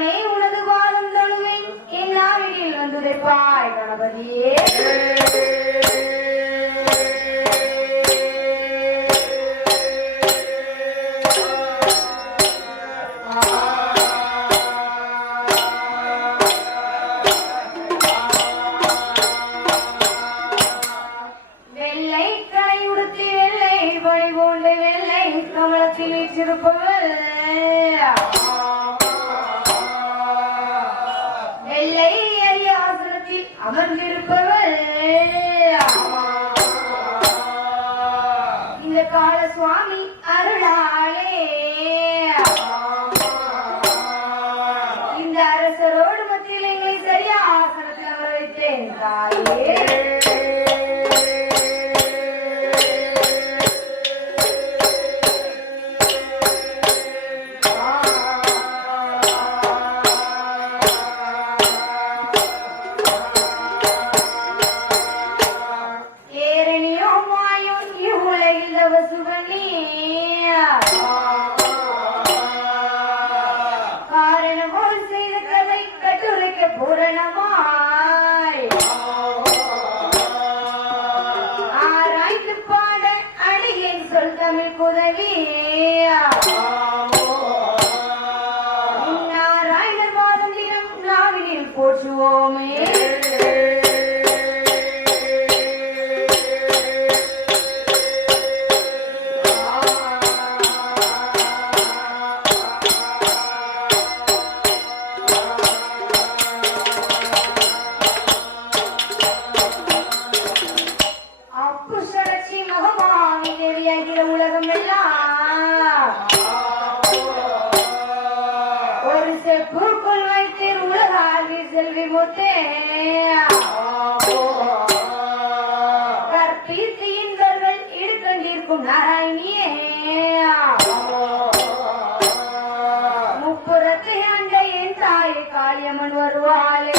நானே உனது பாதம் தழுவேன் என் நாவினில் வந்துரைப்பாய் கணபதியே. வெள்ளை அரியாசனத்தில் அமர்ந்திருப்பவள் இந்த கால சுவாமி அருளாலே இந்த அரசரோடு மத்தியில் எங்களை சரியா ஆசனத்தில் அமர வைத்தேன் தாயே. போற்றுவோமே. அப்புஷரட்சி மகமாமி தேவியாகிற உலகம் எல்லாம் ஒரு செப்புக்குள் வைத்து உலகாகி செல்வி முத்தே கற்பித்து இன்பர்கள் இடுக்கண்டிருக்கும் நாராயணியே முப்புறத்தை அண்ட என் தாயை காளியம்மன் வருவாளே.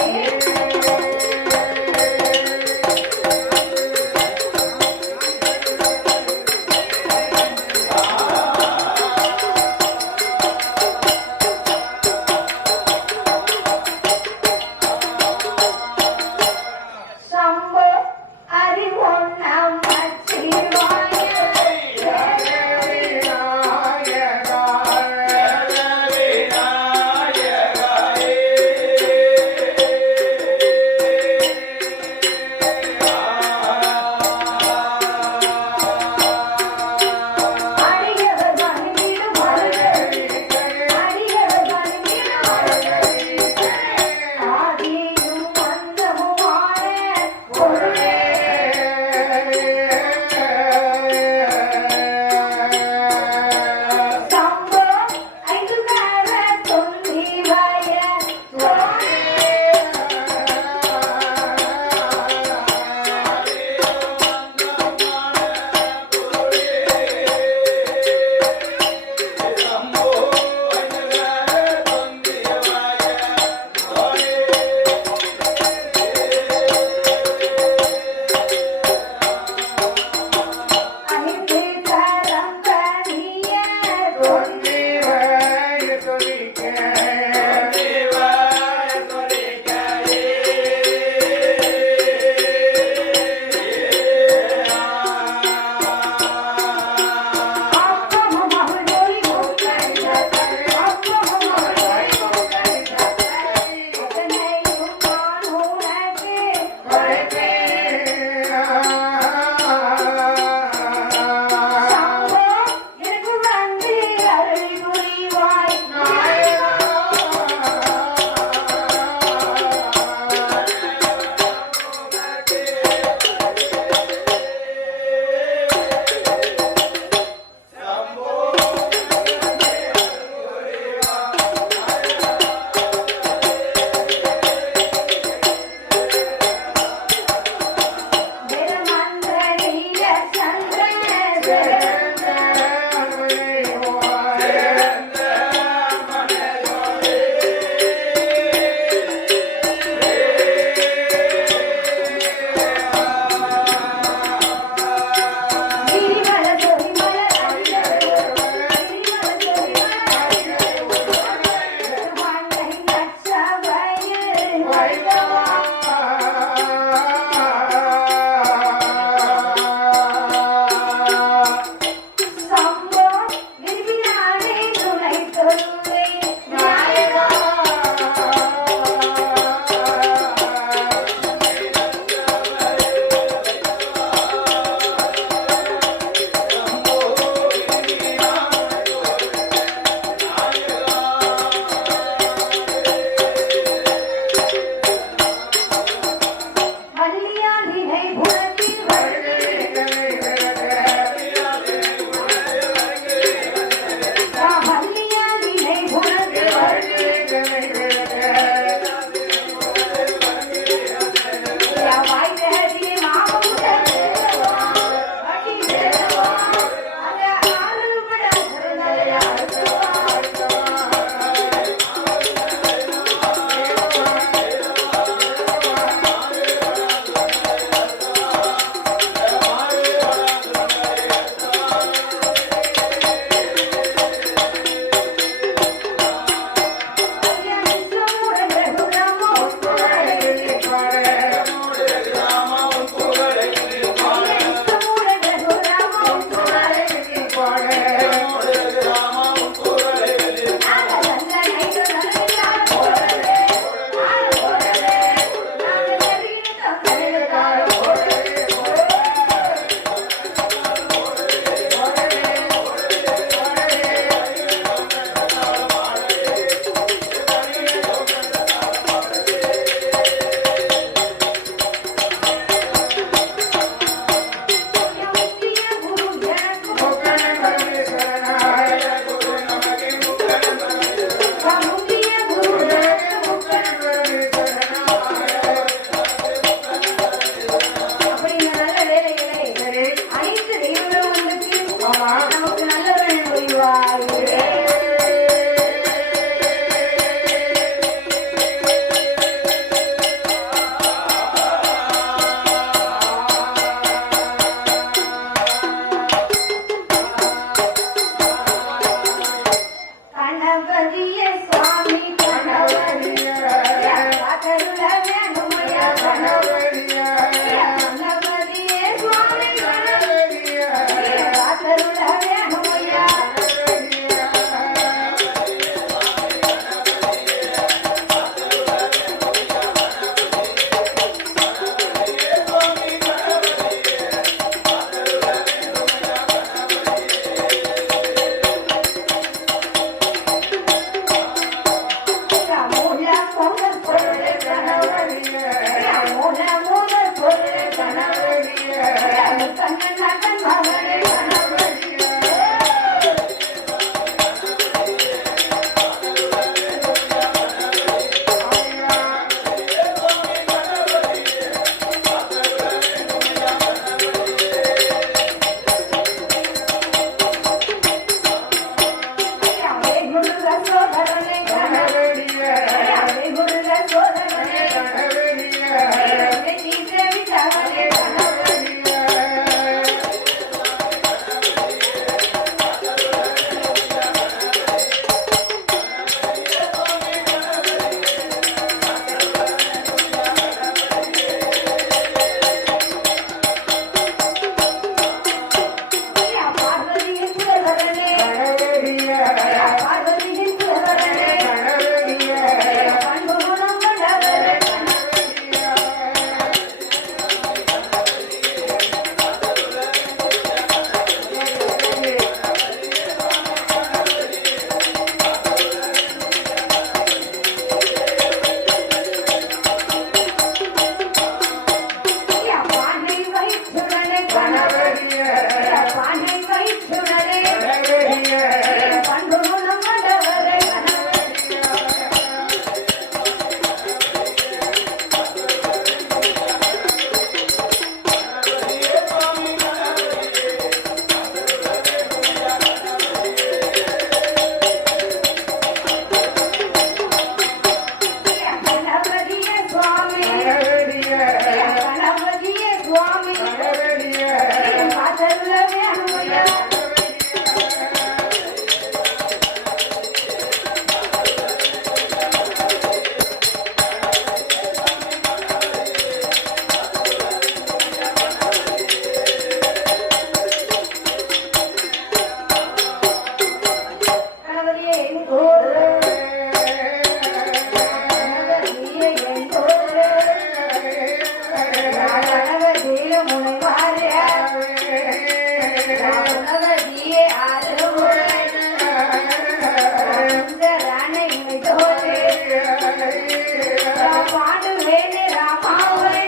பாடுவேனே ராமாவை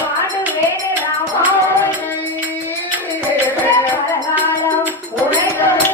பாடுவேனே ராமாவை பரகாலம் உடைகள்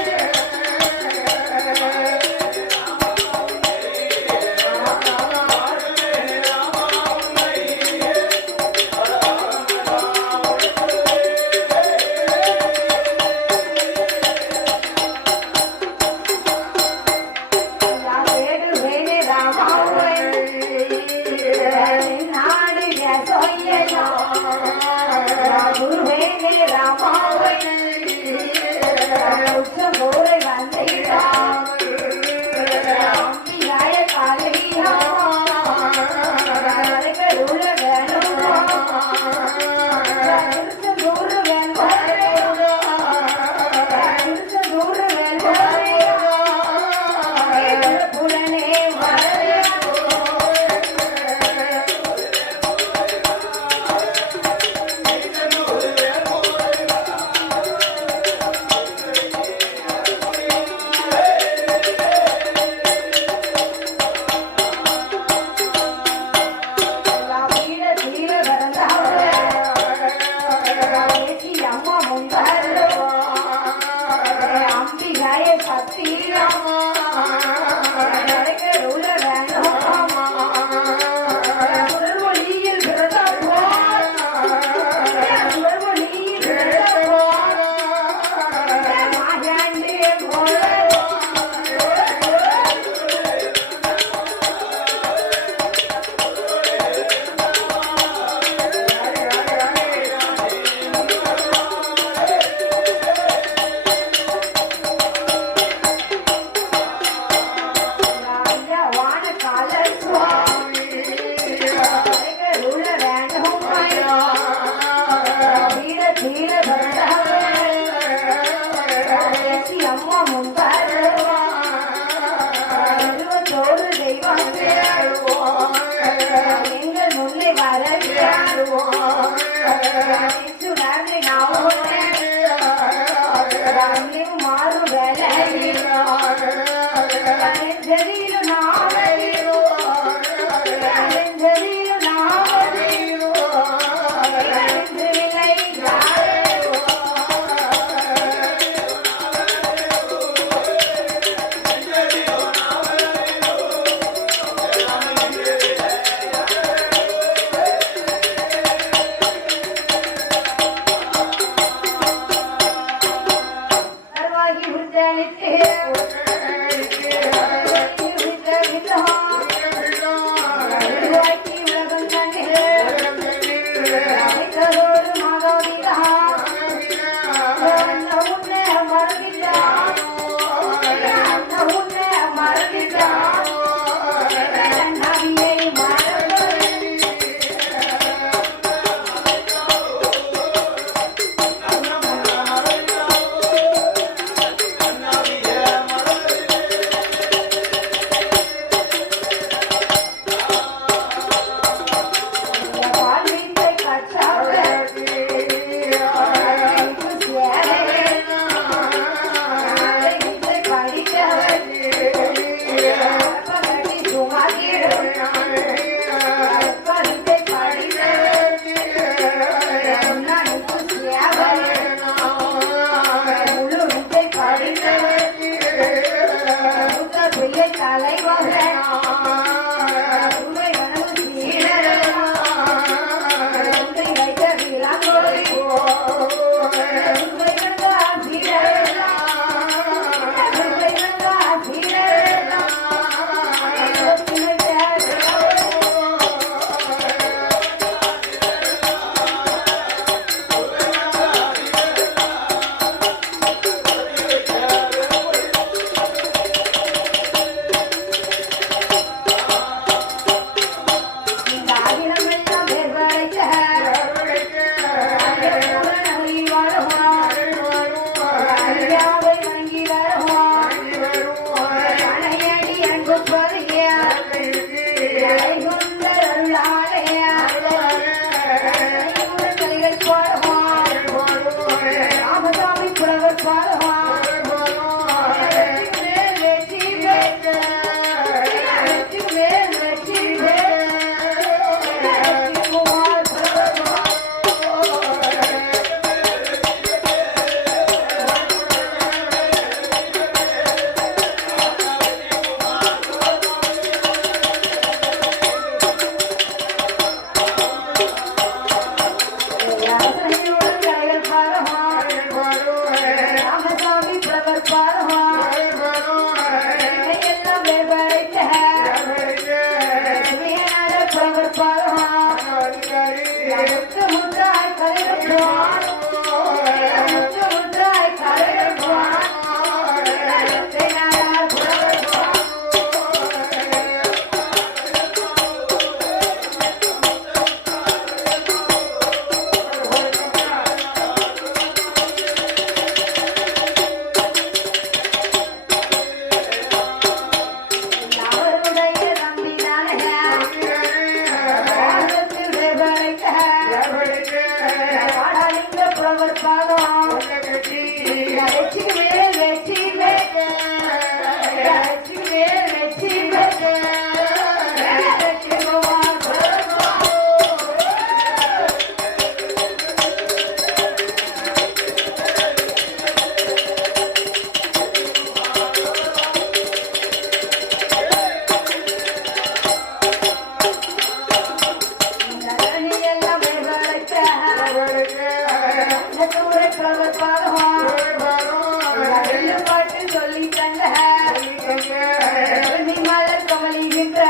மலர் கமலிகின்ற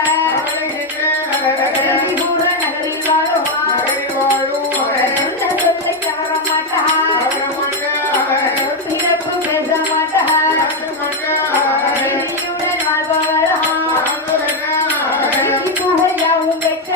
கூட நகரில் வாழுமா சொல்ல சொல்ல கவர மாட்டா பிறப்பு பேச மாட்டா நீயுடன் வாழ்பவளா புகழாவும் பெற்ற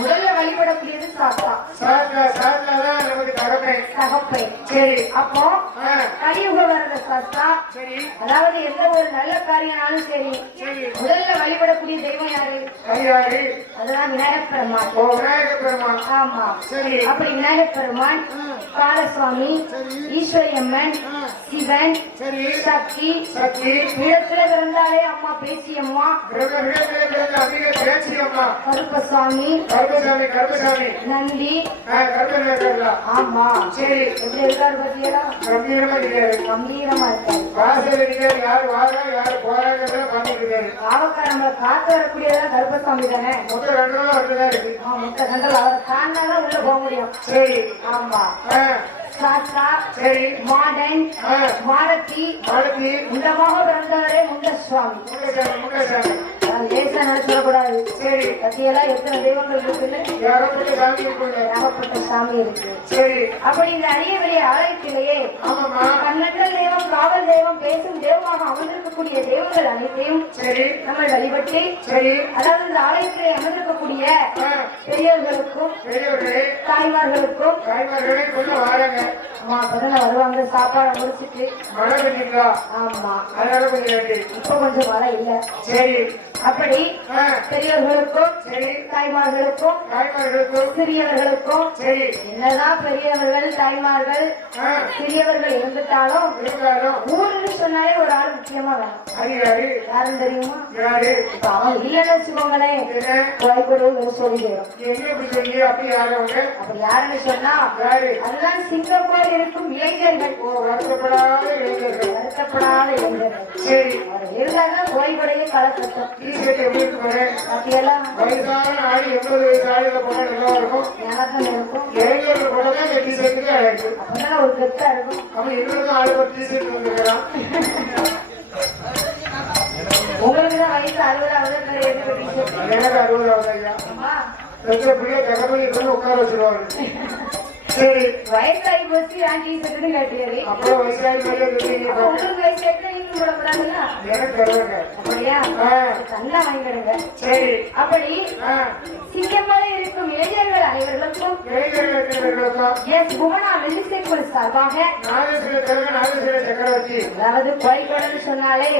முதல்ல வழிபடக்கூடியது சாத்தா. அப்போ கலியுக வர்ற சாத்தா, அதாவது எந்த ஒரு நல்ல காரியம்னாலும் சரி முதல்ல வழிபடக்கூடிய தெய்வம் யாரு? அதுதான் விநாயகர் பெருமான். ஆமா. அப்படி விநாயகர் பெருமான், பாலசுவாமி, ஈஸ்வரி அம்மன், சிவன், சக்தி, இடத்துல பிறந்தாலே அம்மா பேசியம்மா, கருப்பசாமி, நந்தி. ஆமா. சரி, எப்படி இருக்காரு பத்தியா? கம்பீரமா இருக்காரு. நம்மளை காத்து வரக்கூடியதான் கருப்பசாமி தானே. முட்டை கண்டல் அவர் காணாதான் உள்ள போக முடியும். சரி. ஆமா. சாஸ்தா, மாடன், மாடத்தி, முண்டமாக பிறந்தவரே முண்டசுவாமி. லேசா நினைச்சிடக்கூடாது. சரி. கத்தியெல்லாம் எத்தனை தெய்வங்கள் இருக்குன்னு ஏகப்பட்ட சாமி இருக்கு. சரி. அப்படி இந்த அரிய பெரிய ஆலயத்திலேயே கண்ணற்ற தெய்வம், காவல் தெய்வம், பேசும் தெய்வமாக அமர்ந்திருக்கக்கூடிய தெய்வங்கள் அனைத்தையும் நம்ம வழிபட்டு, அதாவது இந்த ஆலயத்திலே அமர்ந்திருக்கக்கூடிய பெரியவர்களுக்கும் தாய்மார்களுக்கும் வருவாங்க சாப்பாடு முடிச்சுட்டு. ஆமா. இப்ப கொஞ்சம் மழை இல்ல. சரி. அப்படி பெரியவர்களுக்கும் தாய்மார்களுக்கும் சிறியவர்களுக்கும், என்னதான் பெரியவர்கள் தாய்மார்கள் சிறியவர்கள் இருந்துட்டாலும் ஊருன்னு சொன்னாலே ஒரு ஆள் முக்கியமா வேணும். யாரும் தெரியுமா? இப்ப அவங்க இல்லைன்னு வச்சுக்கோங்களேன், கோயக்கூட சொல்லிடும். அப்படி யாருன்னு சொன்னா அதுதான் சிங்கப்பூர் இருக்கும் இளைஞர்கள். வருத்தப்படாத இளைஞர்கள். சரி. இருந்தாதான் கோயக்கூடையே கலக்கட்டும். அப்படியெல்லாம் வயசான ஆள் 80 வயசு ஆளுல போனா நல்லா இருக்கும். இருக்கும். இளைஞர்கள் போனதான் இந்த டிஷர்ட்டுக்கு அழகு. அப்பதான் ஒரு கெத்தா இருக்கும். அவன் இன்னொரு ஆளு ஒரு டிஷர்ட் வந்துருக்கிறான். உங்களுக்குதான் வயசு 60 எனக்கு 60 ஐயா. பிள்ளை தகவல் உட்கார வச்சிருவாங்க. சரி. வயசாகி போச்சு டிஷர்ட்னு கேட்டீங்க. அப்புறம் வயசாகி உங்களுக்கு வயசு விடக்கூடாதுல்ல? எனக்கு தருவாங்க. அப்படியா? நல்லா வாங்கிடுங்க. சரி. அப்படி சிங்கமலை இருக்கும் இளைஞர்கள் அனைவர்களுக்கும் எஸ் புவனா வெள்ளிசேகர் சார்பாக சக்கரவர்த்தி, அதாவது கோயில்கோடன்னு சொன்னாலே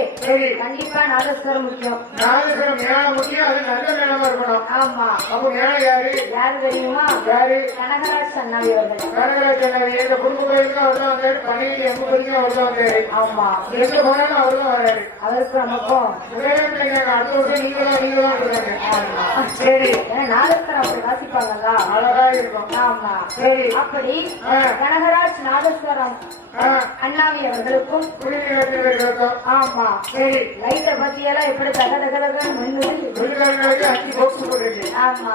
கண்டிப்பா நாதஸ்வரம் முக்கியம். நாதஸ்வரம் மேளம் முக்கியம். அது நல்ல மேளமா இருக்கணும். ஆமா. அப்ப மேளம் யாரு யாரு தெரியுமா? யாரு? கனகராஜ் அண்ணாவி அவர்கள். கனகராஜ் அண்ணாவி எங்க குடும்ப கோயிலுக்கும் அவர் தான் வந்தாரு. பணியில் எங்க கோயிலுக்கும் அவர் தான் வந்தாரு. ஆமா. எங்க போனாலும் அவர் தான் வராரு. அவருக்கு நமக்கும் அடுத்த வருஷம் நீங்க தான் இருக்காங்க. சரி. நாதஸ்வரம் அப்படி வாசிப்பாங்கல்ல, அழகா இருக்கும். ஆமா. சரி. அப்படி கனகராஜ் நாதஸ்வரம் அண்ணாவி அவர்களுக்கும் ஆமா. சரி. லைட்ட பத்தியெல்லாம் எப்படி தகதகதகன்னு மின்னுது. ஆமா.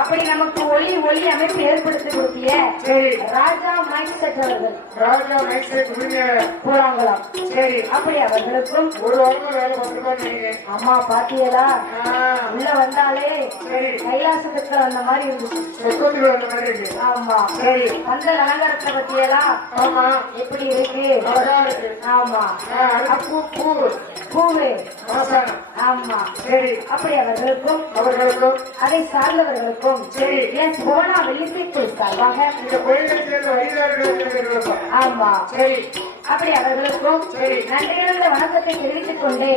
அப்படி நமக்கு ஒளி அமைப்பு ஏற்படுத்தி கொடுத்திய ராஜா மைக் செட் அவர்கள். ராஜா மைக் செட் போறாங்களாம். சரி. அப்படி அவர்களுக்கும் ஒரு வாரம் வேலை பார்த்துருப்பாங்க. அம்மா பாத்தியலா உள்ள வந்தாலே கைலாசத்துக்கு வந்த மாதிரி இருந்துச்சு. ஆமா. சரி. அந்த அலங்காரத்தை பத்தியெல்லாம் எப்படி இருக்கு? ஆமா. பூவு. ஆமா. சரி. அப்படி அவர்களுக்கும் அதை சார்ந்தவர்களுக்கும் எஸ் புவனா வெள்ளிசேகர் சார்பாக ஆமா. சரி. அப்படி அவர்களுக்கும் நன்றியிழந்த வணக்கத்தை தெரிவித்துக் கொண்டே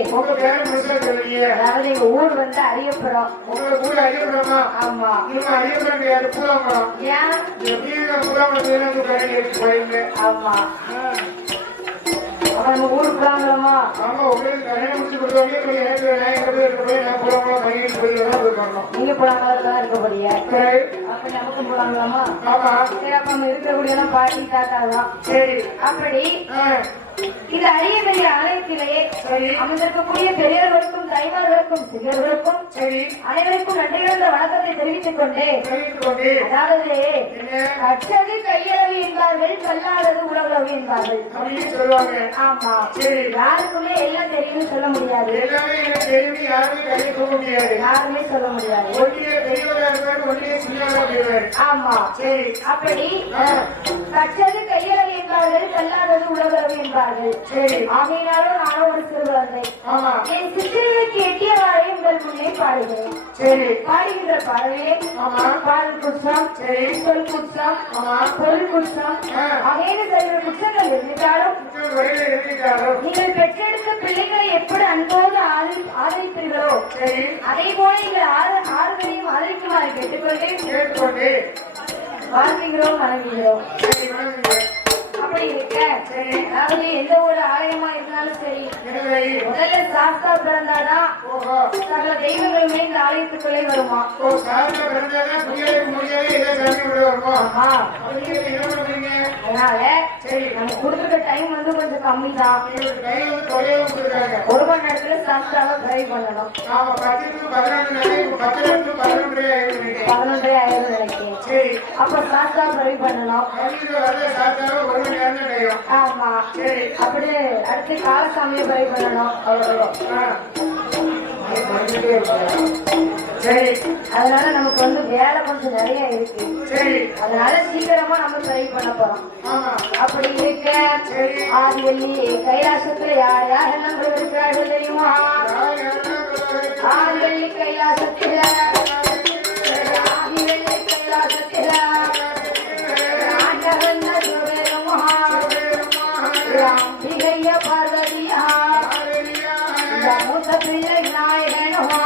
அதாவது எங்க ஊர் வந்து அரியப்புறம். ஆமா. ஏன்? ஆமா. அப்ப நம்ம ஊருக்கு போலாங்களா? நீங்க போலாங்களா? இருக்க போறீங்க. அப்ப நமக்கும் போலாங்களாமா? சரி. அப்ப நம்ம இருக்கக்கூடிய பாட்டி தாத்தா தான். சரி. அப்படி இந்த அரிய பெரிய ஆலயத்திலேயே அமர்ந்திருக்கக்கூடிய பெரியவர்களுக்கும் தைவர்களுக்கும் சிறியவர்களுக்கும் அனைவருக்கும் நன்றிகளந்த வணக்கத்தை தெரிவித்துக் கொண்டே அதாவது கற்றது கையளவு என்பார்கள், கல்லாதது உலகளவு என்பார்கள். ஆமா. யாருக்குமே எல்லாம் தெரியும் சொல்ல முடியாது. யாருமே சொல்ல முடியாது. ஆமா. அப்படி கற்றது கையளவு என்பார்கள், கல்லாதது உலகளவு என்பார்கள். ஆகையினாலும் நானும் ஒரு சிறுகுழந்தை. என் சிற்றிற்கு எட்டியவாறே உங்கள் முன்னே பாடுகிறேன். பாடுகின்ற பாடலே பாடல் குற்றம், சொல் குற்றம், பொருள் குற்றம் ஆகிய செய்கிற குற்றங்கள் இருந்தாலும் நீங்கள் பெற்றெடுத்த பிள்ளைகளை எப்படி அன்போடு ஆதரிப்பீர்களோ அதே போல நீங்கள் ஆறுதலையும் ஆதரிக்குமாறு கேட்டுக்கொண்டே வாழ்கிறோம், வணங்குகிறோம். அப்படி இருக்க அதாவது எந்த ஒரு ஆலயமா இருந்தாலும் சரி முதல்ல சாஸ்தா பிறந்தாதான் சகல தெய்வங்களுமே இந்த ஆலயத்துக்குள்ளே வருமா? அதனால நம்ம கொடுத்துருக்க டைம் வந்து கொஞ்சம் கம்மி தான். 1 மணி நேரத்துல சாஸ்தாவை ட்ரை பண்ணணும். 11 ஆயிரம் நினைக்கிறேன். அப்ப சாஸ்தா ட்ரை பண்ணணும். ஆமா. அப்படி அடுத்து காலசாமியை ட்ரை பண்ணணும். அதனால நமக்கு வந்து வேலை கொஞ்சம் நிறைய இருக்கு. அதனால சீக்கிரமா நம்ம ட்ரை பண்ண போறோம். அப்படி இருக்க ஆதிவெள்ளி கைலாசத்துல யார் யாரெல்லாம் இருக்கிறார்கள் தெரியுமா? ஆதிவெள்ளி கைலாசத்துல பார்வதியா மூத்த பிள்ளை நாயகனுமா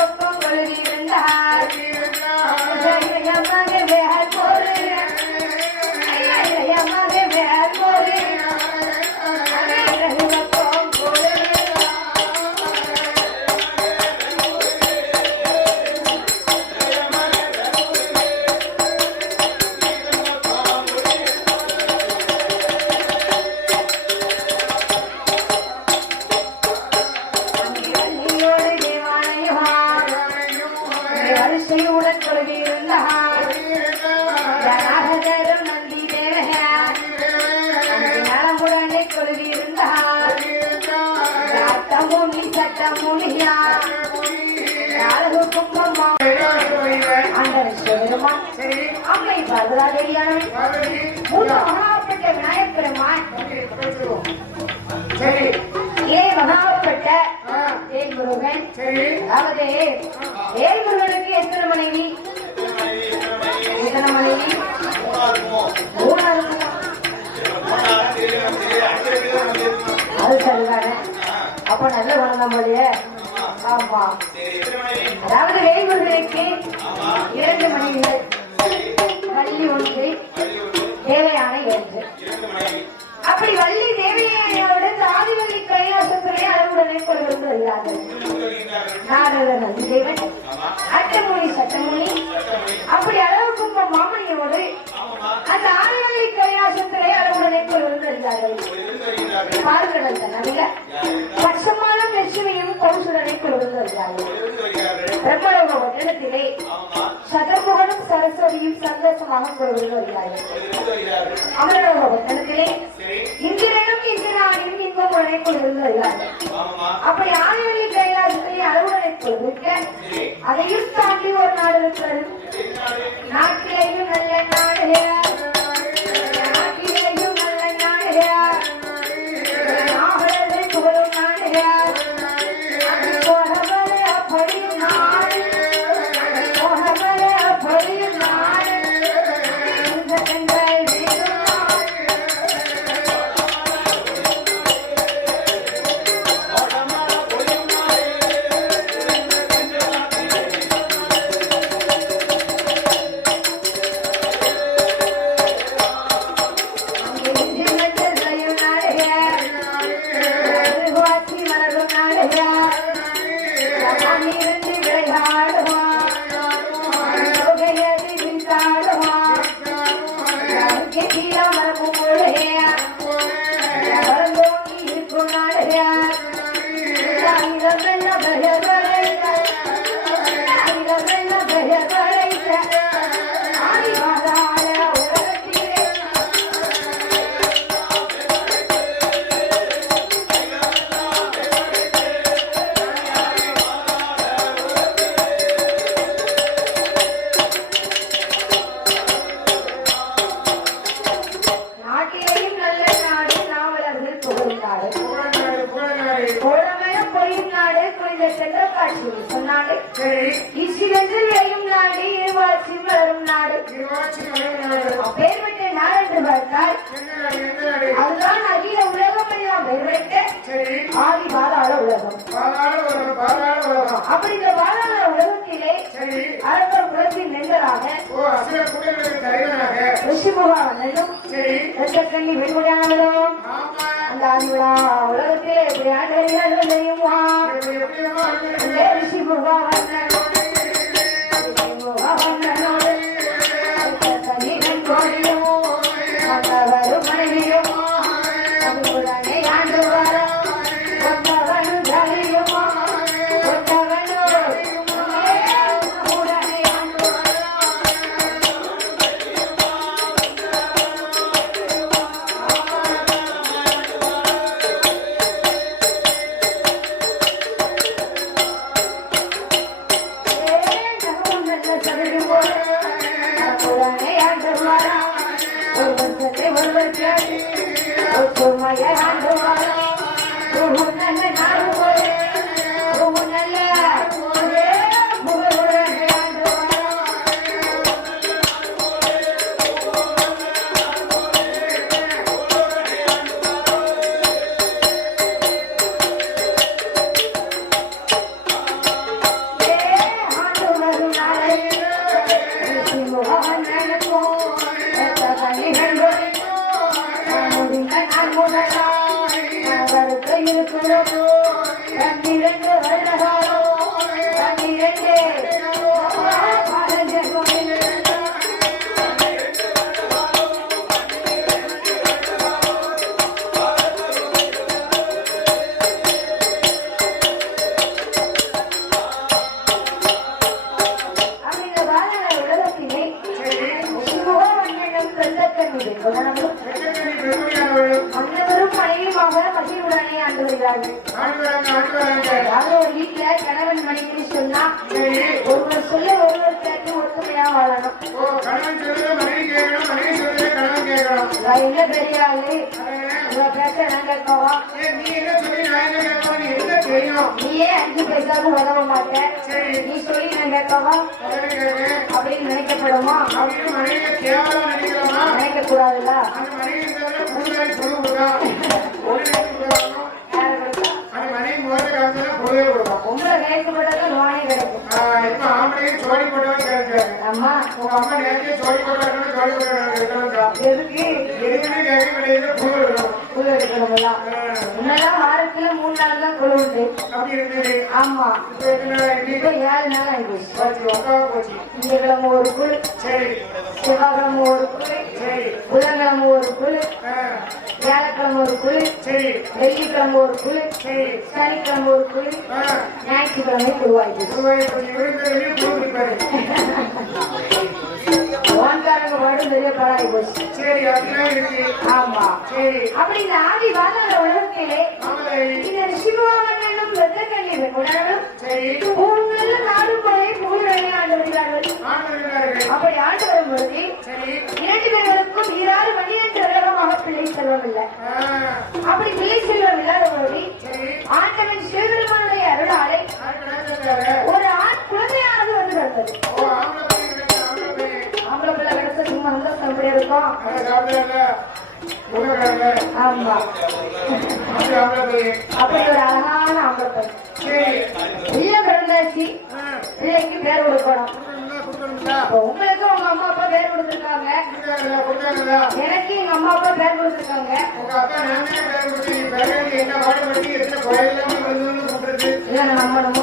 பக்கம் கொள்கிறார் மக வேர் போரு மக வேர் போரு அம்மை பார்வதாதேவியான அப்படிப்பட்ட விநாயகப் பெருமான் சரி ஏ மகாபட்ட ஏழ்முருகன். அதாவது ஏழ்முருகனுக்கு எத்தனை மனைவி? எத்தனை மனைவி? மூணாவது. அது சரிதானே? அப்ப நல்ல குணம் போலியே. ஆமா. அதாவது ஏழ்முருகனுக்கு 2 மனைவிகள், வள்ளி ஒன்று, தேவையான 2. அப்படி வள்ளி தேவையானவுடன் ஆதிவள்ளி கைலாசத்திலே அருளுடனே கொண்டு வருகிறார்கள். நாரதன் அதிதேவன், அட்டமுனி சட்டமுனி, அப்படி அளவு கும்ப மாமணியோடு அந்த ஆதிவள்ளி கைலாசத்திலே அருளுடனே கொண்டு வருகிறார்கள். பார்க்கிறவன் தன்னவில பட்சமானம் லட்சுமியும் கௌசுடனை கொண்டு வருகிறார்கள். பிரம்மலோக வட்டத்திலே சதமுகனும் சரஸ்வதியும் சந்தோஷமாக கொண்டு வருகிறார்கள். அமரலோக வட்டத்திலே இந்திரனும் இந்திராணியும் இன்பமுடனே கொண்டு வருகிறார்கள். அப்படி ஆதிவள்ளி கைலாசத்தை அளவுடனை கொண்டிருக்க அதையும் தாண்டி ஒரு நாடு இருக்கிறது. நாட்டிலேயும் நல்ல நாடுகிறார், நாட்டிலேயும் நல்ல நாடுகிறார், நாகரதை புகழும் நாடுகிறார். அப்படியும் நாடு, அப்படியும் நாடு, இந்த பெண்கள் வீடும் நாடு. அதுதான் அகில உலகம் எல்லாம் ஆதி பாதாள உலகம். அப்படி இந்த பாதாள உலகத்திலே அரசர் குலத்தின் நெஞ்சராக ரிஷிமுகாவனும் கண்ணி வெண்முடியானவரும் அந்த ஆதிவிழா உலகத்திலே எப்படி ஆண்டுகள் தெரியுமா? ரிஷிமுகாவனோடு கண்ணிகள் கோடியும் வந்தவரும் மனைவியும் உடனே ஆண்டு வர வந்தவனும் ஜலியுமா உடனே ஆண்டு உடனே ஆண்டு வர ஒரு வருஷத்தை ஒருவர் கேட்டு ஒற்றுமைய ஆண்டு வர நல்ல நாடு போய் நல்ல புகழுடனே ஆண்டு வர ஆண்டு வரும் நாளை முகவன் நினைப்போம் இருக்கிறதோ 12 வருடகாலோ 12 உலகத்திலே மன்னவரும் மனைவியுமாக மகிழ்வுடனே ஆண்டு வருகிறார்கள். வீட்டுல கணவன் மனைவி சொன்னா ஒருவர் சொல்ல ஒருவர் கேட்டு ஒற்றுமையா வாழணும். நான் என்ன பெரிய ஆளு உங்க பேச்ச நான் கேட்கவா நீ என்ன சொல்லி நான் என்ன கேட்கணும் நீ என்ன தெரியும் நீயே 5 பைசாவுக்கு உதவ மாட்டேன் சரி நீ சொல்லி நான் கேட்கவா அப்படின்னு நினைக்கப்படுமா அப்படின்னு மனைவியை கேவலம் நினைக்கிறோமா நினைக்க கூடாதுல்ல அந்த மனைவி கூடுதலை சொல்லுவதா அந்த மனைவி முதல்ல காலத்துல பொழுதே கொடுக்கும் உங்களை கேட்கப்பட்டது நோனே கிடைக்கும் இப்ப ஆம்பளையும் சோடி போட்டவன் கிடைச்சாரு அம்மா உங்க அம்மா நேரத்தையே சோடி போட்டவன் சோடி போட்டவன் எதுக்கு எதுவுமே கேட்க கிடையாது புழு இருக்கணும் குழு எடுக்கணும்ல முன்னெல்லாம் வாரத்துல 3 நாள் தான் குழு உண்டு அப்படி இருந்தது ஆமா இப்ப இப்ப 7 நாள் ஆயிடுச்சு போச்சு திங்கக்கிழமை ஒரு குழு சரி செவ்வாய்க்கிழமை ஒரு குழு சரி புதன்கிழமை ஒரு குழு வியாழக்கிழமை ஒரு குழு சரி வெள்ளிக்கிழமை ஒரு குழு சரி சனிக்கிழமை ஒரு குழு ஞாயிற்றுக்கிழமை குழுவாயிடுச்சு விருந்தலையும் புழு குடிப்பாரு ஓன்காரங்க பாடும் பெரிய பழாய் போச்சு சரி அப்படிலாம் இருக்கு ஆமா சரி அப்படி இந்த ஆதி வாழ்ந்த உலகத்திலே இந்த சிவவாமன் என்னும் வெள்ளக்கண்ணி உணரும் சரி பூங்குள்ள நாடு போய் பூரணி ஆண்டு வருகிறார்கள் அப்படி ஆண்டு வரும் பொழுது சரி 2 பேர்களுக்கும் 12 வருடமாக பிள்ளை செல்வம் இல்லை அப்படி பிள்ளை செல்வம் இல்லாத பொழுது ஆண்டவன் சிவபெருமானுடைய அருளாலை ஒரு ஆண் குழந்தையானது வந்து வந்தது ஆம்பளை பிள்ளை கிடைச்ச சும்மா சந்தோஷம் எப்படி இருக்கும் ஆமா அப்படி ஒரு அழகான ஆம்பளை பிள்ளை பிறந்தாச்சு பிள்ளைக்கு பேர் கொடுக்கணும் உங்களுக்கு உங்க அம்மா அப்பா பேர் கொடுத்திருக்காங்க எனக்கு எங்க அம்மா அப்பா பேர் கொடுத்திருக்காங்க இல்ல நான் நம்பணுமோ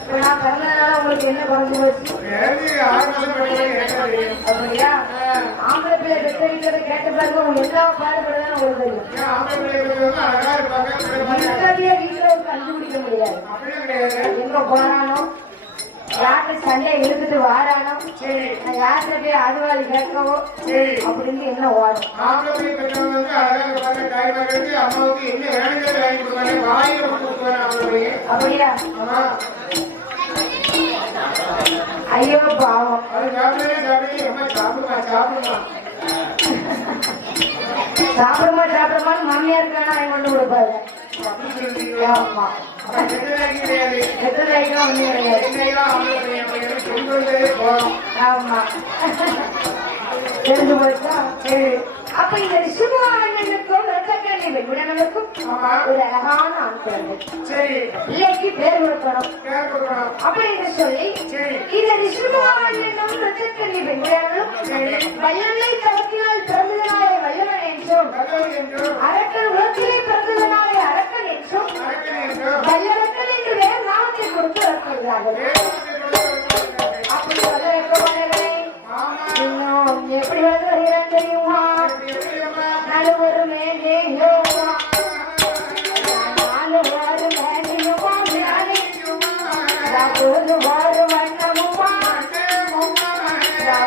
இப்ப நான் பிறந்ததுனால உங்களுக்கு என்ன குறைஞ்சு போச்சு அப்படியா ஆம்பளை பிள்ளை பெற்றெடுக்கிறத கேட்ட பிறகு அவங்க எல்லா பாடுபடுதான் உங்களுக்கு தெரியும் வீட்டுல ஒரு கண்டுபிடிக்க முடியாது எங்க போறானோ யார்கிட்ட சண்டையை இழுத்துட்டு வாரானோ நான் யார்கிட்ட போய் அதுவாதி கேட்கவோ அப்படின்னு என்ன ஓடும் அப்படியா ஐயோ பாவம் சாப்பிடுமான்னு மாமியாருக்கு வேணா வாங்கி கொண்டு கொடுப்பாரு ஆமா எத்தனை ஒண்ணு கிடையாது ஆமா தெரிஞ்சு போச்சா சரி அப்ப இந்த சிவகாமனுக்கும் வெங்கடனுக்கும் ஒரு அழகான ஆண் குழந்தை பிள்ளைக்கு பேர் கொடுக்கணும் அப்படின்னு சொல்லி இந்த விஷ்ணுமாவனும் ரத்தக்கண்ணி வெங்கடனும் வல்லமை தவத்தினால் பிறந்ததனாலே வல்லவன் என்றும் அரக்கன் உலகிலே பிறந்ததனாலே அரக்கன் என்றும் வல்லரக்கன் என்று வேறு நாமத்தை கொடுத்து வளர்க்கிறார்கள் அப்படி சொல்ல வைக்கப்படுகிறேன் இன்னும் எப்படி வந்து வருகிறான் தெரியுமா நடுவரு மேலேயோ நாலு வாரு மேலேயுமா ஒரு வாரு வண்ணமுமா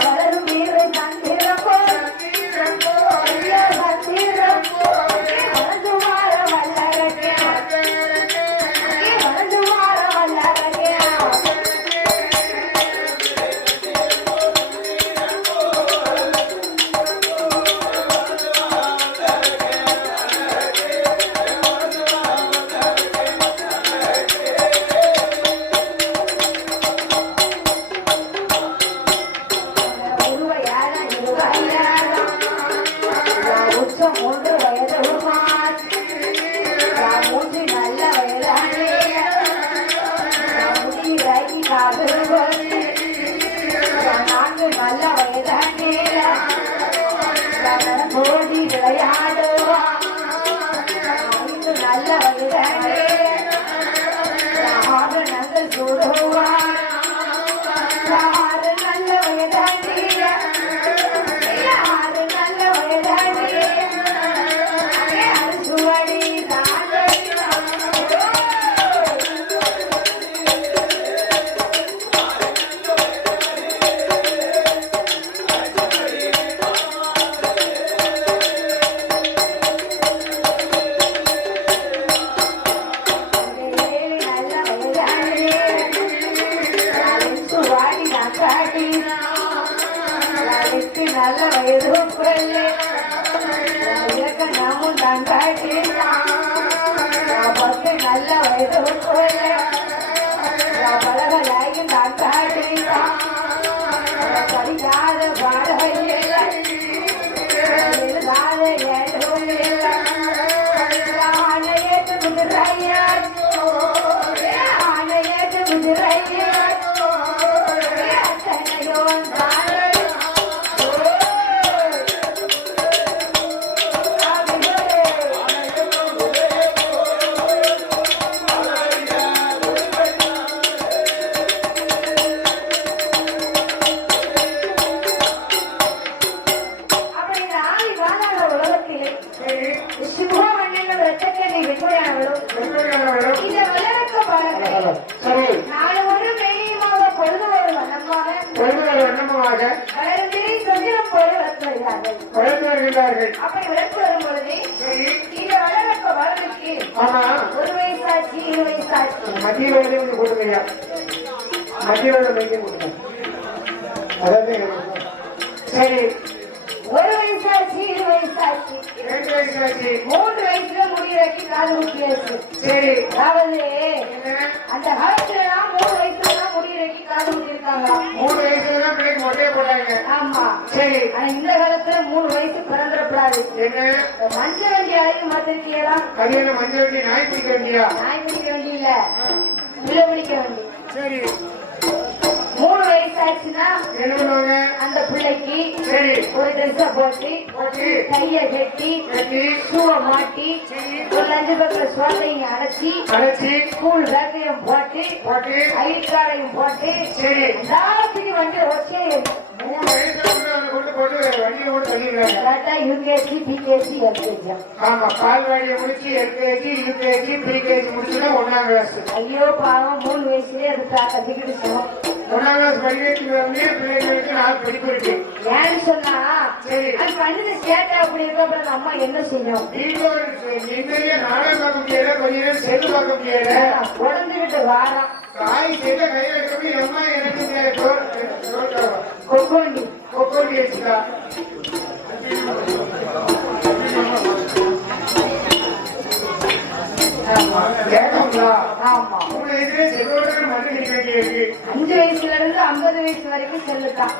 வளரும் வீடு சந்திரப்போ சந்திரப்போ வளர்ந்து மாற வல்லரக்கே வளர்ந்து மாற வல்லரக்கே பழகும் தான் காட்டினான் பத்து நல்ல வயது பழகலாயும் தான் காட்டினான் படிக்காத பாடல் எழுதாத ஏழும் ஆணையத்து குதிரையா ஆணையத்து குதிரையா அத்தனையோ அப்படி விளக்கு வரும் பொழுது இந்த வளர்க்க வளர்ச்சி ஒரு வயசாச்சு 2 வயசாச்சு மத்திய வயதே வந்து கொடுங்க மத்திய வயதே கொடுங்க அதாவது சரி 1 வயசாச்சு 2 வயசாச்சு 2 வயசாச்சு 3 வயசுல முடியிறக்கி காது ஊட்டியாச்சு சரி அதாவது அந்த காலத்துல 3 வயசுல முடியிறக்கி காது ஊட்டிருக்காங்க 3 வயசுல தான் பிள்ளைக்கு மொட்டையை போட்டாங்க ஆமா சரி ஆனா இந்த காலத்துல 3 வயசு பிறந்துடக்கூடாது என்ன மஞ்சள் வண்டி அழைக்க மாத்திருக்கீங்களா அது என்ன மஞ்சள் வண்டி நாய் பிடிக்க வண்டியா நாய் பிடிக்க வண்டி இல்ல உள்ள பிடிக்க வண்டி சரி 3 வயசாச்சுன்னா என்ன பண்ணுவாங்க அந்த பிள்ளைக்கு சரி ஒரு ட்ரெஸ் போட்டு போட்டு கைய கட்டி கட்டி ஷூவை மாட்டி ஒரு லஞ்சு பக்கத்துல சோத்தையும் அடைச்சி ஸ்கூல் பேக்கையும் போட்டு போட்டு ஐடி கார்டையும் போட்டு சரி எல்லாத்துக்கும் வண்டி வச்சே 3 வயசுல வந்து கொண்டு போட்டு வண்டியை போட்டு தள்ளிடுறாங்க யூகேஜி பிகேஜி எல்கேஜி ஆமா பால்வாடியை முடிச்சு எல்கேஜி யூகேஜி பிகேஜி முடிச்சுன்னா 1ஆம் கிளாஸ் ஐயோ பாவம் 3 வயசுலயே அது கட்டிக்கிட்டு சொன்னோம் 1ஆம் கிளாஸ் படிக்கிறதுக்கு வந்து பிள்ளைங்களுக்கு 4 படிப்பு இருக்கு ஏன்னு சொன்னா சரி அது பண்ணுது சேட்டை அப்படி இருக்க அப்புறம் அம்மா என்ன செய்யும் நீங்க நாடகம் பார்க்க முடியல கொஞ்ச நேரம் செல்லு பார்க்க முடியல உடந்துகிட்டு வாரம் தாய் செல்ல கையில வைக்கப்படி அம்மா எனக்கு கொக்கோண்டி கொக்கோண்டி வச்சுக்கா கேட்கங்களா ஆமா 3 வயசுல செல்லோட மருந்து கிடைக்க வேண்டியிருக்கு 5 வயசுல இருந்து 50 வயசு வரைக்கும் செல்லுதான்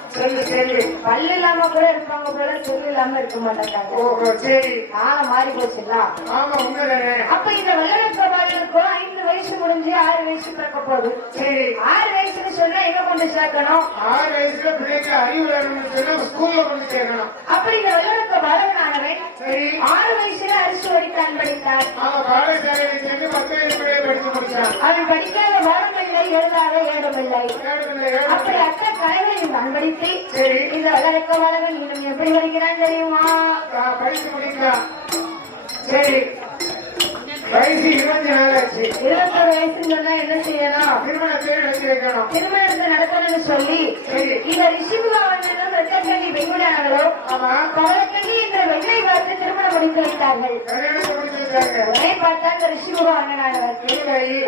செல்லு பல்லு இல்லாம கூட இருப்பாங்க போல செல்லு இல்லாம இருக்க மாட்டாங்க ஓஹோ சரி காலம் மாறி போச்சுங்களா ஆமா உண்மைதானே அப்ப இந்த வெள்ளக்கோபாலுக்கும் 5 வயசு முடிஞ்சு 6 வயசு பிறக்க போகுது சரி 6 வயசுன்னு சொன்னா எங்க கொண்டு சேர்க்கணும் 6 வயசுல பிள்ளைக்கு அறிவு வேணும்னு சொன்னா ஸ்கூல்ல கொண்டு சேர்க்கணும் அப்படி இந்த வெள்ளக்கோபாலவனானவன் சரி 6 வயசுல அரிசி வடித்தான் படித்தான் அவன் பாடசாலையை சேர்ந்து 10 வயசுலயே படிச்சு முடிச்சான் அவன் படிக்காத பாடமில்லை எழுதாத ஏடமில்லை அப்படி அத்த கலைகளையும் தான் படித்து சரி இந்த வெள்ளக்கோபாலவன் இன்னும் எப்படி படிக்கிறான் தெரியுமா படிச்சு முடிக்கலாம் சரி வயசு 24 ஆச்சு 21 வயசுன்னு சொன்னா என்ன செய்யணும் திருமணத்தை நடத்தி வைக்கணும் திருமணத்தை நடத்தணும்னு சொல்லி இந்த ரிஷிபுகாவண்ணனும் ரத்தக்கண்ணி பெண்குடானோ ஆமா பவளக்கண்ணி என்ற வெள்ளை பார்த்து திருமணம் முடித்து வைத்தார்கள் கல்யாணத்தை முடிச்சு வச்சாங்க உடனே பார்த்தா இந்த ரிஷிபுகாவண்ணனானவர்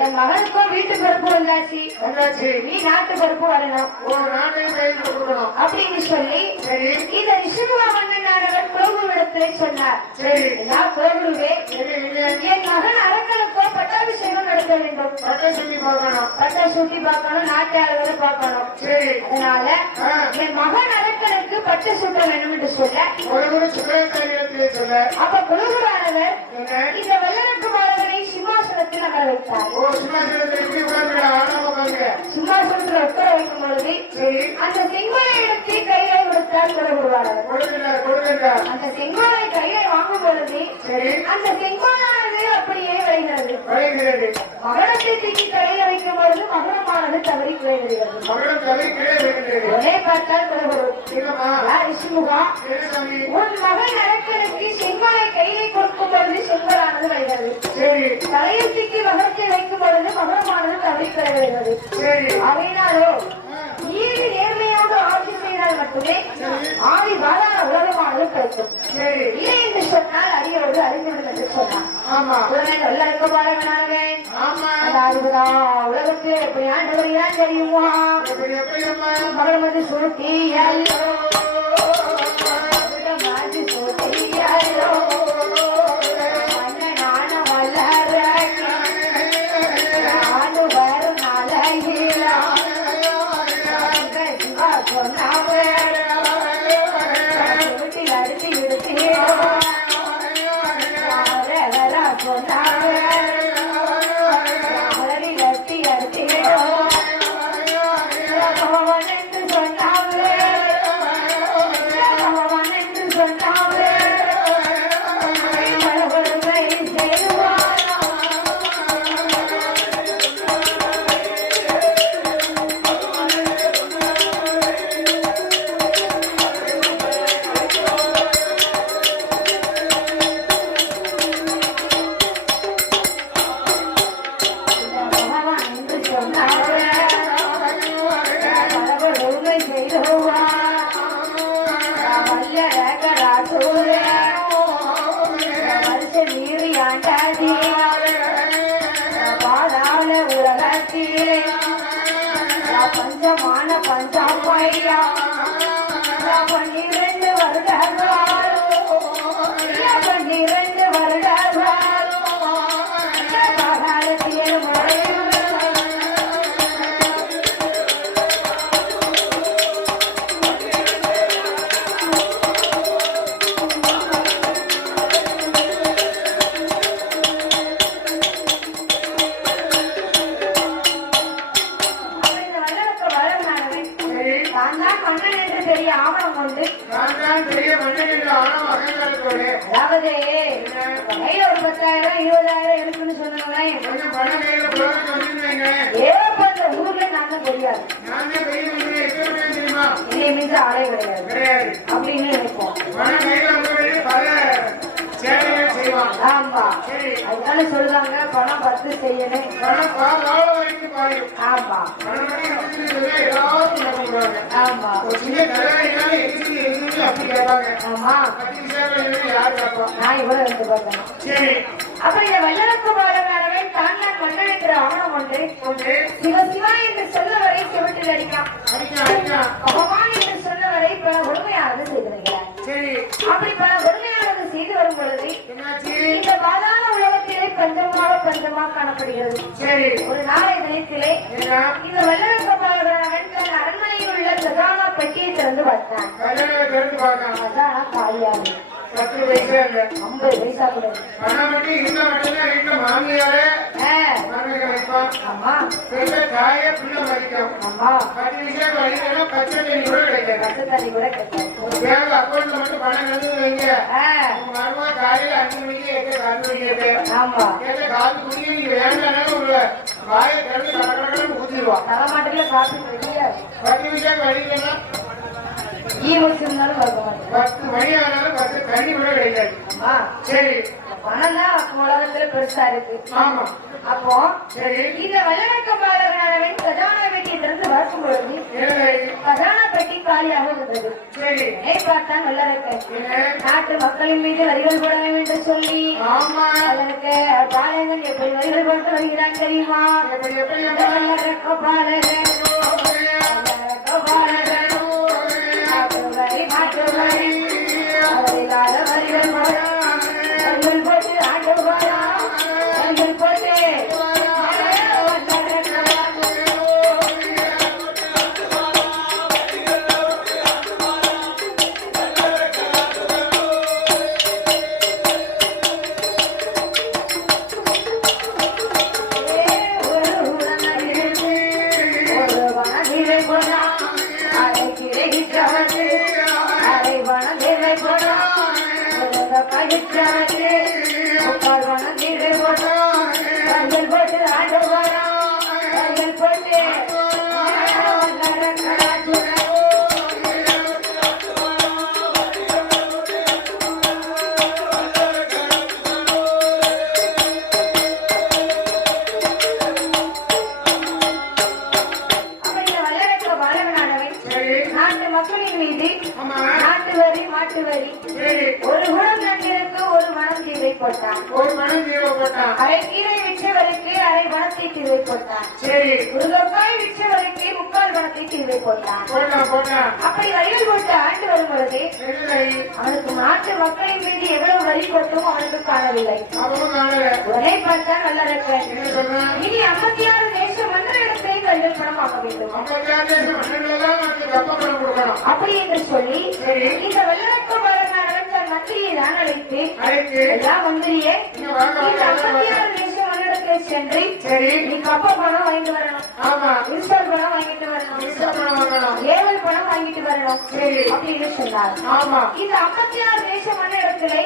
என் மகனுக்கும் வீட்டு பொறுப்பு வந்தாச்சு நீ நாட்டு பொறுப்பு வரணும் ஒரு நாட்டையும் கையில் கொடுக்கணும் அப்படின்னு சொல்லி சரி இந்த ரிஷிபுகாவண்ணனானவர் கோகுவிடத்திலே சொன்னார் சரி நான் கோகுருவே என் மகன் அரக்கனுக்கோ பட்டாபிஷேகம் நடத்த வேண்டும் பட்டை சொல்லி பார்க்கணும் பட்டை சுட்டி பார்க்கணும் நாட்டு ஆளுகளை பார்க்கணும் சரி அதனால என் மகன் அரக்கனுக்கு பட்டு சுட்ட வேண்டும் என்று சொல்ல ஒரு சுடத்திலே சொல்ல அப்ப குருகுரானவர் இந்த வெள்ளருக்கு மாணவனை சிம்மாசனத்தில் அமர வைத்தார் ஓ சிம்மாசனத்தில் எப்படி உட்கார்ந்து ஆணவ உட்கார்ந்து சிம்மாசனத்தில் உட்கார வைக்கும் பொழுது சரி அந்த செங்கோலை எடுத்து கையில கொடுத்தார் குருகுரானவர் கொடுக்கின்றார் அந்த செங்கோலை கையில வாங்கும் பொழுது சரி அந்த செங்கோலானது அப்படியே விளைகிறது விளைகிறது மகனத்தை தூக்கி கையில வைக்கும் பொழுது மகனமானது தவறி விளைகிறது மகனம் தவறி விளைகிறது உடனே பார்த்தால் குருகுரு ரிஷிமுகா உன் மகன் அரக்கனுக்கு செங்கோலை கையிலே கொடுக்கும் பொழுது செங்கோலானது விளைகிறது சரி தலையில் தூக்கி மகனத்தை வைக்கும் பொழுது மகனமானது தவறி விளைகிறது சரி அதனாலோ நீதி நேர்மையாக ஆட்சி செய்தால் மட்டுமே ஆதி வாழான உலகமானது கிடைக்கும் சரி இல்லை என்று சொன்னால் அடியோடு அறிந்துவிடும் என்று சொன்னார் ஆமா உடனே நல்லா இருக்க பாருங்க ஆமா உலகத்தை எப்படி ஆண்டு வருகிறான் தெரியுமா எப்படி அம்மா மகள் வந்து சுருட்டி மாற்றி சுருட்டி மீறி ஆண்டாதே பாதாள உலகத்திலே பஞ்சமான பஞ்சாமையா 12 வருடங்கள் 12 வருடங்கள் பாதாளத்திலே முறையும் அதாவது கையில ஒரு 10,000 20,000 இருக்குன்னு சொன்னாங்களே ஊர்ல நாங்க தெரியாது இதை மிஞ்ச ஆளே கிடையாது அப்படின்னு நினைப்போம். ஆமா அதனால சொல்றாங்க பணம் 10 செய்யணும். ஆமா ஆமா ஆமா நான் இவ்வளவு இருந்து பார்த்தேன். அப்ப இந்த வல்லரசு பாடகாரவை தான் மன்னன் என்ற ஆவணம் ஒன்று சிவ சிவா என்று சொல்ல வரை செவட்டில் அடிக்கலாம் பகவான் என்று சொல்ல வரை பல கொடுமையானது செய்திருக்கிறார். அப்படி பல கொடுமையானது செய்து வரும் பொழுது இந்த பாதாள உலகத்திலே பஞ்சமாக காணப்படுகிறது. ஒரு நாளை தினத்திலே இந்த வல்லரசு பாடகாரவன் தன் அரண்மனையில் உள்ள பிரதான பெட்டியை திறந்து பார்த்தான். அதான் காலியாக 10 பைசா இல்ல 50 பைசா கூட பணம் மட்டும் இருந்தா மட்டும்தான் வீட்டுல மாமியாரே ஆமா தாய பிள்ளை மதிக்கும். 10 பைசா வழினா பச்சை தண்ணி கூட கிடைக்காது. ஒரு பேங்க் அக்கௌண்ட்ல மட்டும் பணம் இருந்து வைங்க. உங்க மருமா காலையில 5 மணிக்கு காசு மணிக்கு ஆமா காசு குடிக்க நீங்க வேண்டாம் ஒரு வாயை திறந்து கடற்கடன்னு ஊத்திடுவான். தலைமாட்டுல காசு கிடையாது. 10 பைசா வழினா வச்சிருந்தாலும் பார்க்க மாட்டேன். 10 மணி ஆனாலும் 10 தண்ணி கூட கிடைக்காது. சரி பணம் தான் உலகத்துல பெருசா இருக்கு. ஆமா அப்போ இந்த வல்லரக்க பாலகனானவன் கஜானா பெட்டியை திறந்து பார்க்கும் பொழுது கஜானா பெட்டி காலியாக இருந்தது. பார்த்தா வல்லரக்க நாட்டு மக்களின் மீது வரிகள் போட வேண்டும் என்று சொல்லி அதற்கு பாலகன் எப்படி வரிகள் போட்டு வருகிறான் தெரியுமா? வல்லரக்க பாலகன் நாட்டு வரி அவரில்லாத வரிகள் போட்டு ஆண்டு போட்டு ஒரு குடம் நன்றிற்கு ஒரு மனம் தீவை போட்டான். அரை கீரை விற்றவருக்கு அரை பணத்தை தீவை போட்டான். ஒரு தொக்காய் விற்றவருக்கு 3/4 பணத்தை தீவை போட்டான். அப்படி வரிகள் போட்டு ஆண்டு வரும் பொழுது அவனுக்கு நாட்டு மக்களின் மீது எவ்வளவு வரி போட்டும் அவனுக்கு காணவில்லை. உடனே பார்த்தா நல்லா இருக்க இனி 56 தேசம் மன்னரிடத்தை கல்வியில் பணம் ஆக்க வேண்டும். அப்படி என்று சொல்லி இந்த வல்லரக்க பாலகாரன் தன் மந்திரியை தான் அழைத்து எல்லா மந்திரியே இந்த 56 தேசம் மன்னிடத்தில் சென்று நீ கப்ப பணம் வாங்கிட்டு வரணும். இன்ஸ்டால் பணம் வாங்கிட்டு வரணும். ஏவல் பணம் வாங்கிட்டு வரணும் அப்படின்னு சொன்னார். இந்த 56 தேசம் மன்னிடத்திலே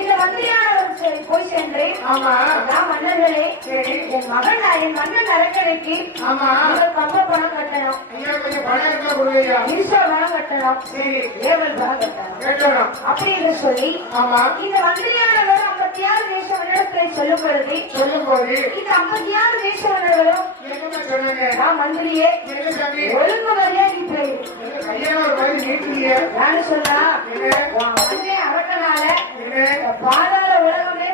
இந்த மந்திரியானவர் போய் சென்று நான் மன்னர்களே என் மன்னன் அரங்கனைக்கு கப்ப பணம் கட்டணும். இன்ஸ்டால் பணம் கட்டணும். ஏவல் பணம் கட்டணும் அப்படின்னு சொல்லி இந்த மந்திரியானவர் 56 தேசம் மன்னிடத்திலே சொல்லும் பொழுது இந்த 56 தேசம் மன்னர்களும் நான் மந்திரியே ஒழுங்கு வரையா நீ போயிரு சொன்னா அரங்கனால பாதாள உலகமே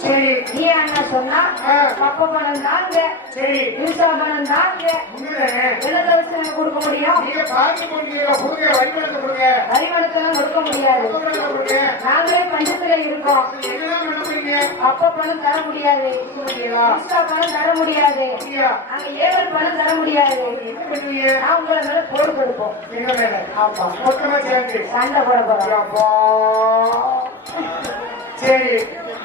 சரி நீ என்ன சொன்னா கப்ப பணம் தாங்க சரி யூசா பணம் தாங்க உண்மைதானே என்ன தரிசனம் கொடுக்க முடியும் நீங்க பார்த்து கொண்டீங்க கொடுங்க வழிபடுத்த கொடுங்க வரிவடத்தெல்லாம் கொடுக்க முடியாது கொடுங்க நாங்களே பஞ்சத்துல இருக்கோம் என்னதான் பண்ண போறீங்க அப்ப பணம் தர முடியாது யூசா பணம் தர முடியாது நாங்க ஏவல் பணம் தர முடியாது என்ன பண்ணுவீங்க நான் உங்களை மேல போடு கொடுப்போம் எங்க மேல ஆமா மொத்தமா சேர்ந்து சண்டை போட போறோம் அப்பா. சரி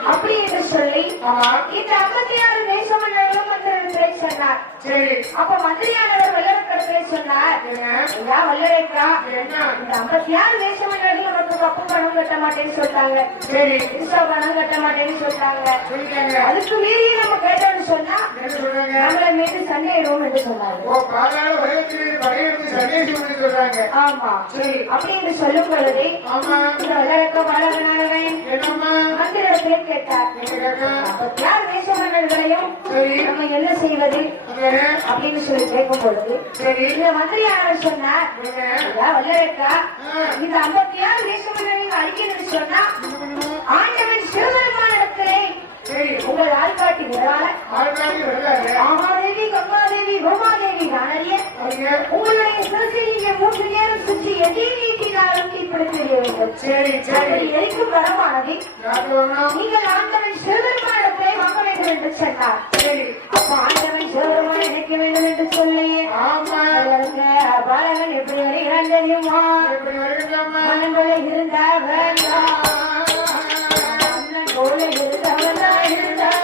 அப்படி என்று சொல்லி ஆமா இந்த 56 தேசமன்னர்களும் மந்திரத்தை சொன்னார் சரி அப்ப மந்திரியானவர் வெள்ளக்கடத்தை சொன்னார் என்ன ஐயா வல்லரைக்கா என்ன இந்த 56 தேசமன்னர்கள் நமக்கு கப்பு பணம் கட்ட மாட்டேன்னு சொல்லிட்டாங்க சரி யூசா பணம் கட்ட மாட்டேன்னு சொல்லிட்டாங்க சொல்லிட்டாங்க அதுக்கு மீறி நம்ம கேட்டோம்னு சொன்னா என்ன சொல்றாங்க நம்மளை மீது சண்டையிடுவோம் என்று சொன்னாங்க ஓ பாதாள உலகத்தில் படையெடுத்து சந்தேகம் சொல்றாங்க ஆமா சரி அப்படின்னு சொல்லும் பொழுது ஆமா இந்த வெள்ளக்க பாலகனானவன் என்னம்மா மந்திரத்தை கேட்டார் என்ன கேட்க 56 தேசமன்னர்களையும் சரி நம்ம என்ன செய்வது அதானே? அப்படின்னு சொல்லி கேட்கும் பொழுது சரி இந்த மந்திரியானவர் சொன்னார் என்ன? ஐயா வல்லரைக்கா இந்த ஆ. 56 தேசமன்னர்கள் அழிக்கணும்னு சொன்னா என்ன பண்ணணும்? ஆண்டவன் சிவபெருமானிடத்திலே சரி உங்கள் ஆள்காட்டி விடால ஆள்காட்டி வருகிறாரு. மகாதேவி கங்காதேவி ரோமாதேவி நானறிய அவங்க உங்களுடைய சிறுசியை 3 நேரம் சுற்றி எதை நீட்டினாலும் இப்படி தெரிய வேண்டும் சரி சரி அப்படி எரிக்கும் வரமானது யாருக்கு வரணும்? நீங்கள் ஆண்டவன் சிவபெருமானிடத்திலே வாங்க வேண்டும் என்று சொன்னார் சரி அப்ப ஆண்டவன் சிவபெருமான் நினைக்க வேண்டும் என்று சொல்லியே ஆமா பாலகன் எப்படி வருகிறான் தெரியுமா எப்படி வருகிறாமா? மனங்களை இருந்தா வேண்டாம் அண்ணன் போல இருந்தவன் தான் இருந்தான்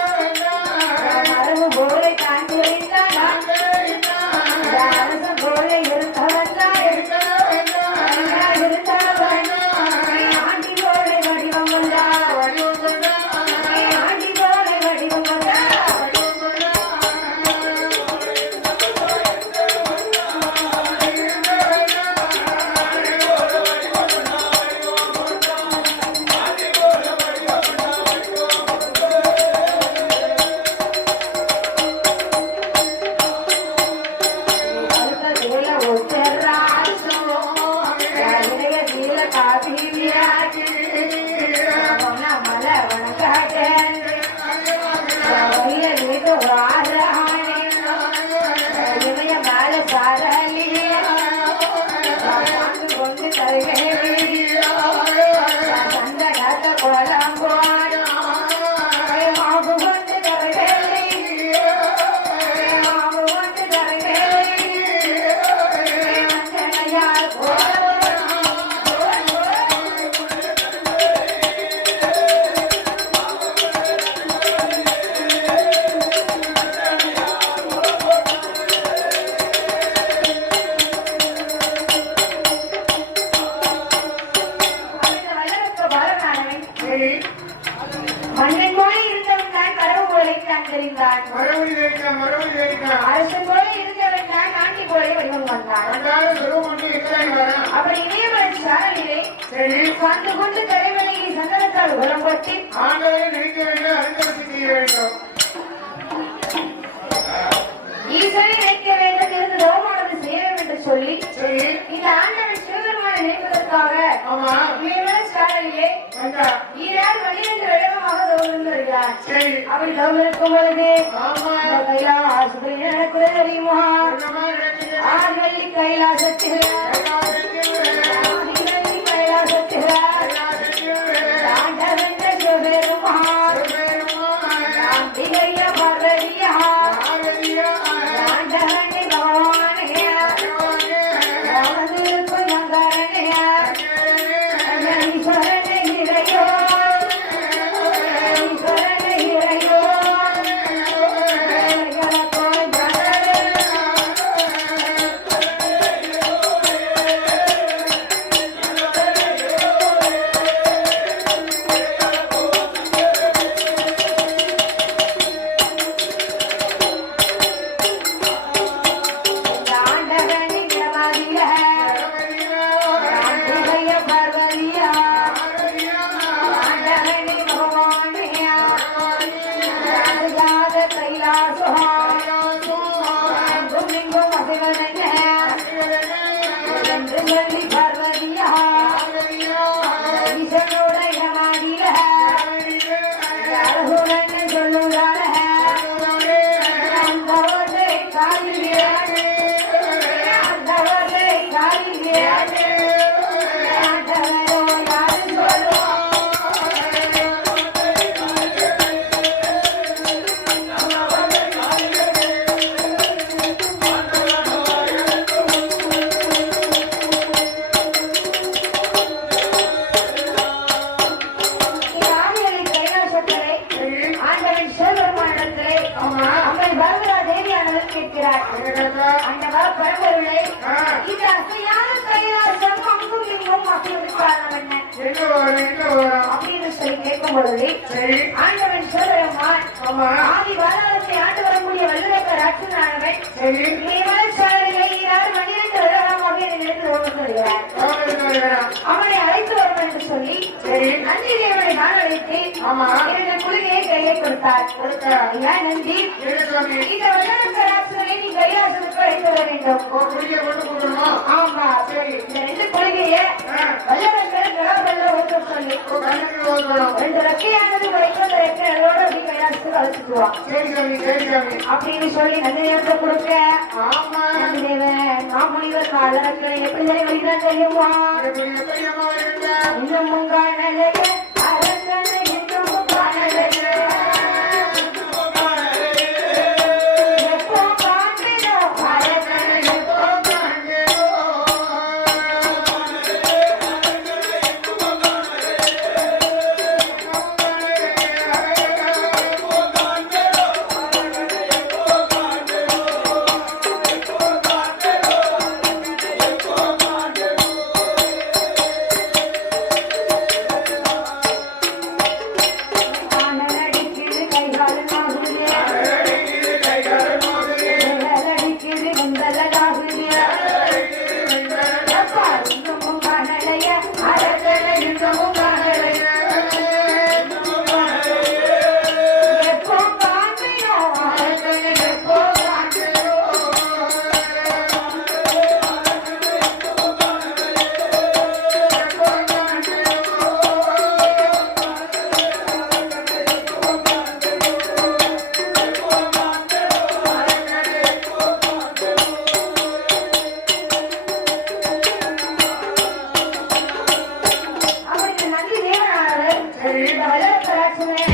மரபு போல தாண்டி வைத்தான் அரசன் போல இருந்தவன் தான் இருந்தவன் ஆண்டி போல வடிவம் வந்தா ஆண்டி போல வடிவம் வந்தா சரி மன்னன் போல இருந்தவன் தான் கடவுள் போலை தான் தெரிந்தான் மறுபடி வைக்கலாம் மறுபடி வைக்கலாம் அரசன் போல இருந்தவன் தான் நாட்டி போல வடிவம் வந்தான் அன்றாட சொல்லும் ஒன்று இருக்காங்க வரணும் அப்படி இணையமலை சாரலிலே சரி சார்ந்து கொண்டு தலைவலியை சந்தனத்தால் உரம்பட்டி ஆண்டவரை நினைக்க வேண்டும் அனுபவித்து செய்ய வேண்டும் ஈசனை நினைக்க வேண்டும் இருந்து ரோமானது செய்ய வேண்டும் என்று சொல்லி சரி இந்த ஆண்டவன் சிவபெருமானை நினைப்பதற்காக ஆமா இணையமலை சாரலிலே வந்தா ஈரால் 12 வருடமாக தவம் வருகிறார் சரி அப்படி தவம் இருக்கும் பொழுது ஆமா கைலாச ஆஸ்பத்திரி நடக்குது தெரியுமா என்னமா நடக்குது? ஆண்வள்ளி கைலாசத்தில் ஆதிவள்ளி கைலாசத்தில் ஆண்டவன் சிவபெருமான் ஆண்டிகைய பார்வதியா ஆண்டவன் பகவானே அவனுக்கு நகரனே ஈஸ்வரனே இறையோ ஈஸ்வரனே இறையோ எனக்கோ ஜனரே கேட்கிறார். அந்த பரம்பொருளை இந்த அசையான கைலாசம் அங்கும் இங்கும் அப்படி காரணம் என்ன அப்படின்னு சொல்லி கேட்கும் பொழுது ஆண்டவன் சொல்லுவான், ஆதி பாரதத்தை ஆண்டு வரக்கூடிய வல்லுரைக்க ராட்சனானவன் மணியன்று வருவதாக நினைத்து ஓடுகிறார். அவனை அழைத்து வரும் என்று சொல்லி நந்தி தேவனை நான் அழைத்து இரண்டு குளிகையை கையை கொடுத்தார். நந்தி இந்த வல்லுரைக்க ராட்சனை நீ கைலாசத்துக்கு அழைத்து வர வேண்டும். ஆமா, இந்த ரெண்டு குளிகையை வல்லவர்கள் கிராமத்தில் ஓட்ட சொல்லி ரெண்டு ரெக்கையானது வரைக்கும் ரெக்கைகளோட அப்படி கைலாசத்துக்கு அழைச்சிக்குவான் அப்படின்னு சொல்லி நந்திதேவத்தை கொடுக்க நந்திதேவன் மாமுனிவர் காலங்களை எப்படி வழிதான் தெரியுமா? இன்னமும் காணலையே அரசனை இன்னமும் காணலையே எப்போ காண்கிறோம் அரசனை எப்போ இந்த வல்லரசு